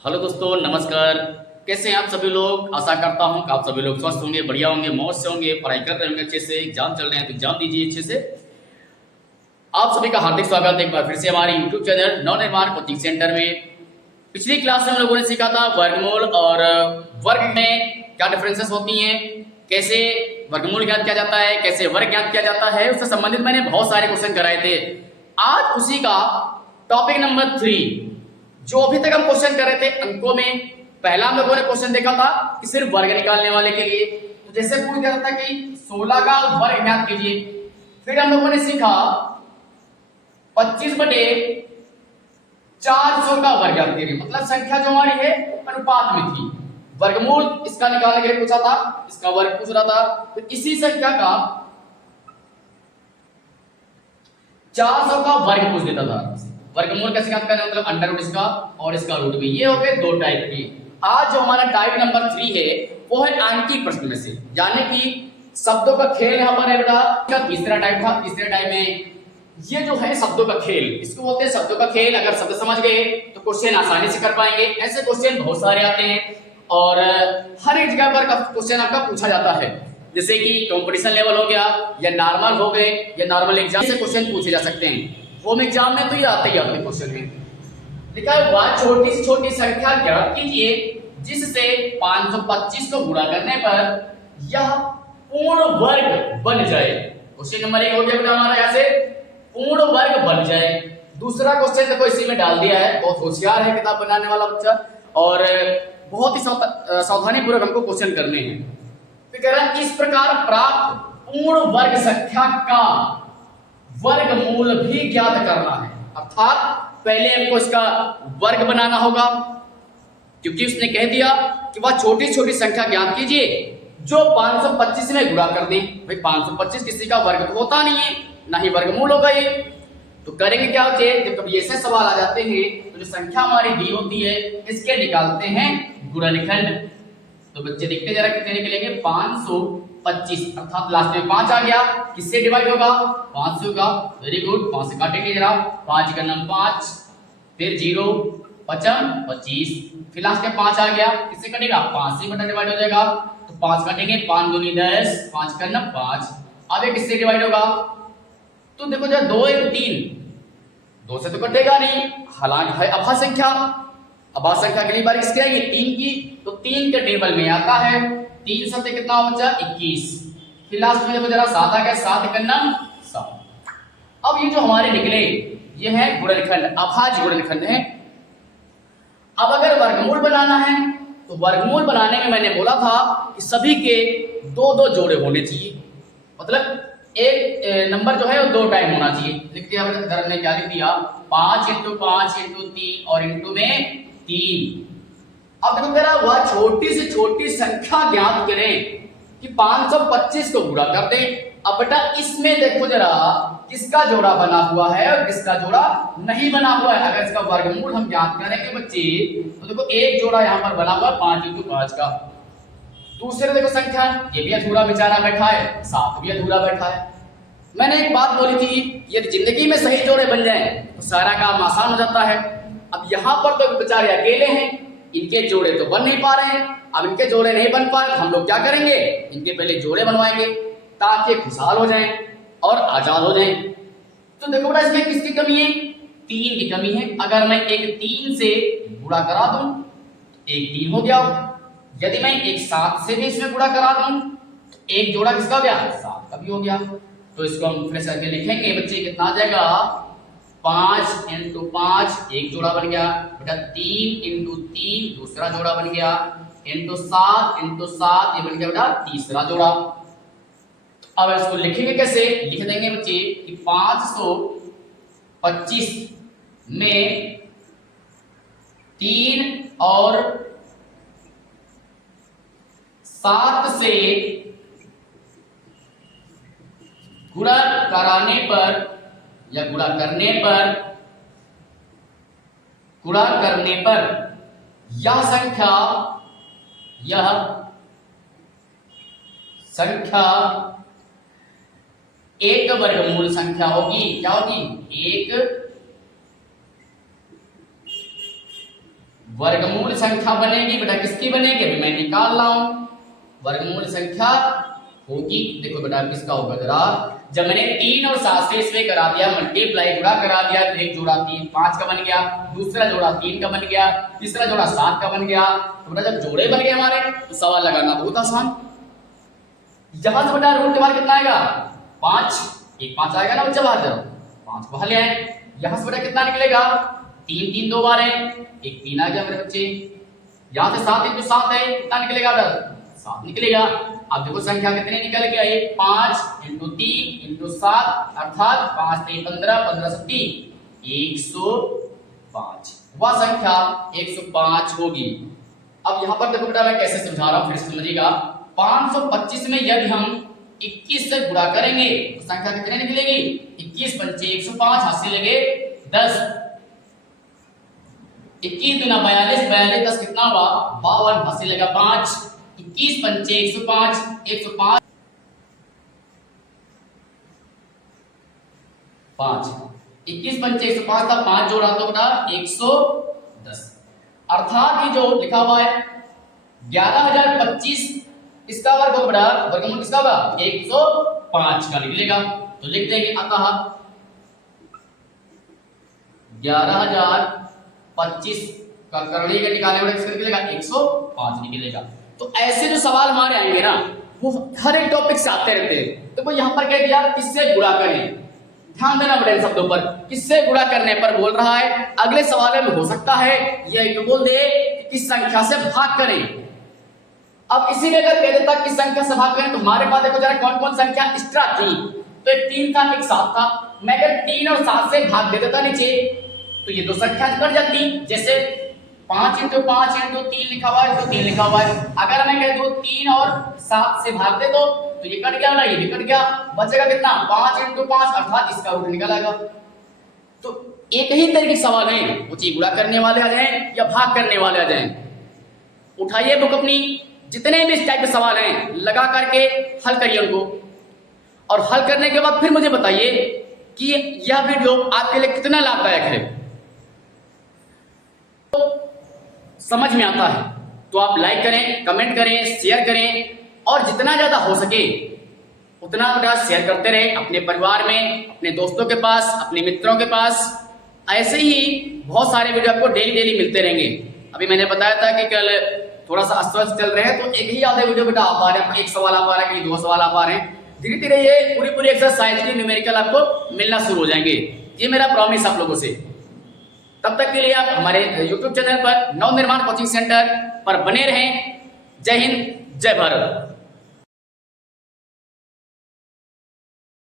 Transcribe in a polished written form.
Hello दोस्तों, नमस्कार। कैसे हैं आप सभी लोग? आशा करता हूं कि आप सभी लोग स्वस्थ होंगे, बढ़िया होंगे, मौज से होंगे, पढ़ाई कर रहे होंगे अच्छे से। एग्जाम चल रहे हैं तो एग्जाम दीजिए अच्छे से। आप सभी का हार्दिक स्वागत है एक बार फिर से हमारे YouTube channel Navnirman coaching centre में। पिछली क्लास में हम लोगों ने सीखा था वर्गमूल और वर्ग में क्या डिफरेंसेस होती हैं, कैसे वर्गमूल ज्ञात किया जाता है, कैसे वर्ग ज्ञात किया जाता है, उससे संबंधित मैंने बहुत सारे क्वेश्चन कराए थे। आज उसी का टॉपिक नंबर 3, जो अभी तक हम क्वेश्चन कर रहे थे अंकों में। पहला हम लोगों ने क्वेश्चन देखा था कि सिर्फ वर्ग निकालने वाले के लिए, तो जैसे पूछ दिया था कि 16 का वर्ग ज्ञात कीजिए। फिर हम लोगों ने सीखा 25 बटे 400 का वर्ग ज्ञात कीजिए, मतलब संख्या जो हमारी है अनुपात में थी। वर्गमूल इसका निकालने के लिए पूछा था, इसका वर्ग पूछ रहा था। तो इसी संख्या का 400 का वर्ग पूछ देता था। वर्गमूल कैसे ज्ञात करना, मतलब अंडर रूट इसका और इसका रूट भी। ये हो गए दो टाइप की। आज जो हमारा टाइप नंबर 3 है वो है आंकिक प्रश्न में से, यानी कि शब्दों का खेल यहाँ पर है बेटा। क्या तीसरा टाइप था? तीसरे टाइप में ये जो है शब्दों का खेल, इसको बोलते हैं शब्दों का खेल। अगर शब्द समझ गए तो क्वेश्चन आसानी से कर पाएंगे। ऐसे क्वेश्चन बहुत सारे आते हैं और हर एक जगह पर क्वेश्चन आपका पूछा जाता है। जैसे कि कंपटीशन लेवल हो गया, या नॉर्मल हो गए, या नॉर्मल एग्जाम से क्वेश्चन पूछे जा सकते हैं। होम एग्जाम में तो ये आते ही आते क्वेश्चन में। लिखा है वह छोटी से छोटी संख्या ज्ञात कीजिए जिससे 525 को गुणा करने पर यह पूर्ण वर्ग बन जाए। क्वेश्चन नंबर 1 हो गया बेटा हमारा, यहाँ से पूर्ण वर्ग बन जाए। दूसरा क्वेश्चन देखो इसी में डाल दिया है, बहुत होशियार है किताब बनाने वाला बच्चा, और बहुत ही सावधानी पूर्वक हमको क्वेश्चन करने हैं। तो कह रहा है इस प्रकार प्राप्त पूर्ण वर्ग संख्या का वर्गमूल भी ज्ञात करना है। अर्थात पहले हमको इसका वर्ग बनाना होगा, क्योंकि उसने कह दिया कि वह छोटी छोटी संख्या ज्ञात कीजिए जो 525 में गुणा कर दे। भाई 525 किसी का वर्ग तो होता नहीं है, ना ही वर्गमूल होगा ये। तो करेंगे क्या होते हैं, जब कभी ऐसे सवाल आ जाते हैं तो जो संख्या हमारी दी होती है इसके निकालते हैं गुणनखंड। तो बच्चे देखते जरा कितने निकलेंगे, 525, अर्थात लास्ट में 5 आ गया। किससे डिवाइड होगा? 500 का। वेरी गुड, 5 से काटेंगे जरा, 5 का नाम 5, फिर 0 पचम 25, फिर लास्ट में 5 आ गया। किससे कटेगा? 5 से बटा डिवाइड हो जाएगा, तो 5 काटेंगे, 5 दूनी 10, 5 का नाम 5। अब ये किससे डिवाइड होगा? तो देखो जरा 2 1 3, 2 से तो कटेगा नहीं, हालांकि है अभा संख्या। अभा संख्या के लिए बारी किसकी आएगी? 3 की। तो 3 के टेबल में आता है 3 सत्य कितना बचा? 21। फिर लास्ट में देखो जरा 7 आ गया, 7 का नाम 7। अब ये जो हमारे निकले ये है गुणनखंड, अभाज्य गुणनखंड है। अब अगर वर्गमूल बनाना है तो वर्गमूल बनाने में मैंने बोला था कि सभी के 2-2 जोड़े होने चाहिए, मतलब एक नंबर जो है वो 2 टाइम होना चाहिए। लिख दिया मैंने, ने क्या लिख दिया? 5 × 5 × 3 और इंटू में 3। अब देखो जरा वह छोटी से छोटी संख्या ज्ञात करें कि 525 को गुणा कर दें। अब बेटा इसमें देखो जरा किसका जोड़ा बना हुआ है और किसका जोड़ा नहीं बना हुआ है। अगर इसका वर्गमूल हम ज्ञात करेंगे बच्चे तो देखो एक जोड़ा यहाँ पर बना हुआ है 5 × 5 का। दूसरे देखो संख्या ये भी अधूरा बेचारा बैठा है, 7 भी अधूरा बैठा है। मैंने एक बात बोली थी, यदि जिंदगी में सही जोड़े बन जाएं तो सारा काम आसान हो जाता है। अब यहाँ पर तो बेचारे अकेले हैं, इनके जोड़े तो बन नहीं पा रहे हैं। अब इनके जोड़े नहीं बन पा रहे तो हम लोग क्या करेंगे? इनके पहले जोड़े बनवाएंगे ताकि खुशहाल हो जाएं और आजाद हो जाएं। तो देखो बेटा इसमें किसकी कमी है? 3 की कमी है। अगर मैं एक 3 से गुणा करा दूं तो एक 3 हो गया। यदि मैं एक 7 से भी इसमें गुणा करा दूं तो एक जोड़ा किसका हो गया? 7 का भी हो गया। तो इसको हम फ्रेश करके लिखेंगे बच्चे, कितना आ जाएगा? 5 × 5 एक जोड़ा बन गया बेटा, 3 × 3 दूसरा जोड़ा बन गया, × 7 × 7 ये बन गया बेटा तीसरा जोड़ा। अब इसको लिखेंगे कैसे? लिख देंगे बच्चे कि 525 में 3 और 7 से गुणा कराने पर या गुणा करने पर यह संख्या एक वर्गमूल संख्या होगी। क्या होगी? एक वर्गमूल संख्या बनेगी बेटा, किसकी बनेगी अभी मैं निकाल रहा हूं। वर्गमूल संख्या होगी, देखो बेटा किसका होगा जरा, जब मैंने 3 और 7 से इसमें करा दिया मल्टीप्लाई, गुणा करा दिया, एक जोड़ा 3 5 का बन गया, दूसरा जोड़ा 3 का बन गया, तीसरा जोड़ा 7 का बन गया। तो बेटा जब जोड़े बन गए हमारे तो सवाल लगाना बहुत आसान। यहां से बेटा रूट के बाहर कितना आएगा 5, एक 5 आएगा ना बच्चा बाहर, जरा 5 बाहर ले आए। यहां से बेटा कितना निकलेगा 3 3 दो बार है, एक 3 आ गया मेरे बच्चे। यहां से 7 into 7 है, कितना निकलेगा 7 निकलेगा। अब देखो संख्या कितनी निकल के आई 5 into 3 into 7 अर्थात 5 3 15 15 से 3 105। वह संख्या 105 होगी। अब यहां पर देखो बेटा मैं कैसे समझा रहा हूं, फिर समझिएगा। 525 में यदि हम 21 से गुणा करेंगे तो संख्या कितनी निकलेगी 21 पंचे 105, हाथ से लगे 10, 21 दूना 42, 42 10 कितना हुआ 52, हाथ से लगा 5, 21 पंचे 105, 105 5, 21 पंचे 105 था, 5 जोड़ा तो बेटा 110। अर्थात ये जो लिखा हुआ है 11025 इसका वर्ग होगा बेटा, वर्गमूल किसका होगा 105 का निकलेगा। तो लिख देंगे अतः 11025 का करणीय का निकालने वाला किसका निकलेगा 105 निकलेगा। तो ऐसे जो सवाल हमारे आएंगे ना वो हर एक टॉपिक से आते रहते हैं। तो वो यहां पर कह दिया किससे गुणा करें, ध्यान देना बेटा इन शब्दों पर, किससे गुणा करने पर बोल रहा है। अगले सवाल में हो सकता है ये बोल दे किस संख्या से भाग करें। अब इसी में अगर कह देता किस संख्या से भाग करें तो हमारे पास देखो जरा कौन कौन संख्या एक्स्ट्रा थी। तो एक 3 था, एक 7 था। मैं अगर 3 और 7 से भाग दे देता नीचे तो ये दो संख्या कट जाती। जैसे 5 into 5 into 3 लिखा हुआ है तो 3 लिखा हुआ है। अगर मैं कह दूं 3 और 7 से भाग दे दो तो ये कट गया ना, ये भी कट गया, बचेगा कितना 5 into 5 अर्थात इसका रूट निकल आएगा। तो एक ही तरीके के सवाल हैं, वो चाहे गुणा करने वाले आ जाएं या भाग करने वाले आ जाएं। उठाइए बुक अपनी, जितने भी इस टाइप के सवाल हैं लगा करके हल करिए उनको, और हल करने के बाद फिर मुझे बताइए कि यह वीडियो आपके लिए कितना लाभदायक है। तो समझ में आता है तो आप लाइक करें, कमेंट करें, शेयर करें, और जितना ज्यादा हो सके उतना बेटा शेयर करते रहें अपने परिवार में, अपने दोस्तों के पास, अपने मित्रों के पास। ऐसे ही बहुत सारे वीडियो आपको डेली डेली मिलते रहेंगे। अभी मैंने बताया था कि कल थोड़ा सा अस्वस्थ चल रहे हैं तो एक ही आधे वीडियो बेटा आ पा रहे हैं, एक सवाल आ पा रहा है, कहीं 2 सवाल आ पा रहे हैं। धीरे धीरे ये पूरी एक्सरसाइज की न्यूमेरिकल आपको मिलना शुरू हो जाएंगे, ये मेरा प्रॉमिस आप लोगों से। तब तक के लिए आप हमारे YouTube चैनल पर नव निर्माण कोचिंग सेंटर पर बने रहें। जय हिंद, जय भारत।